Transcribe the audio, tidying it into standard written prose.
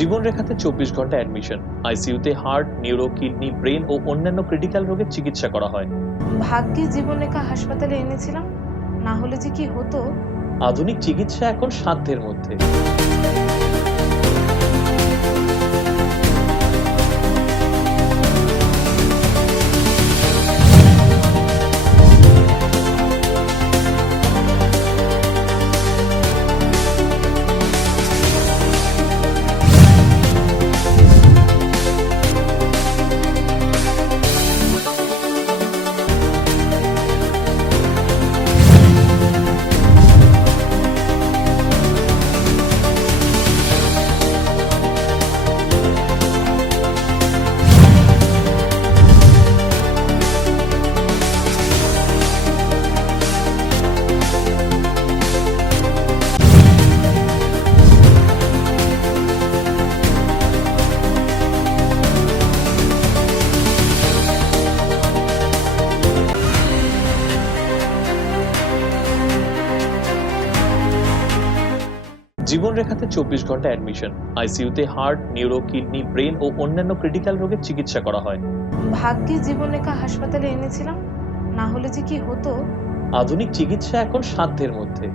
জীবনরেখাতে 24 ঘন্টা অ্যাডমিশন। আইসিইউতে heart, neuro, kidney, brain ও অন্যান্য ক্রিটিক্যাল রোগের চিকিৎসা করা হয়। ভাগ্যে জীবনরেখা হাসপাতালে এনেছিলাম, না হলে যে কি হতো। আধুনিক চিকিৎসা এখন সাধ্যের মধ্যে। জীবনরেখাতে 24 ঘন্টা অ্যাডমিশন। আইসিইউতে হার্ট, নিউরো, কিডনি, ব্রেন ও অন্যান্য ক্রিটিক্যাল রোগের চিকিৎসা করা হয়। ভাগ্যে জীবনরেখা হাসপাতালে এনেছিলাম, না হলে যে কি হতো। আধুনিক চিকিৎসা এখন সাধ্যের মধ্যে।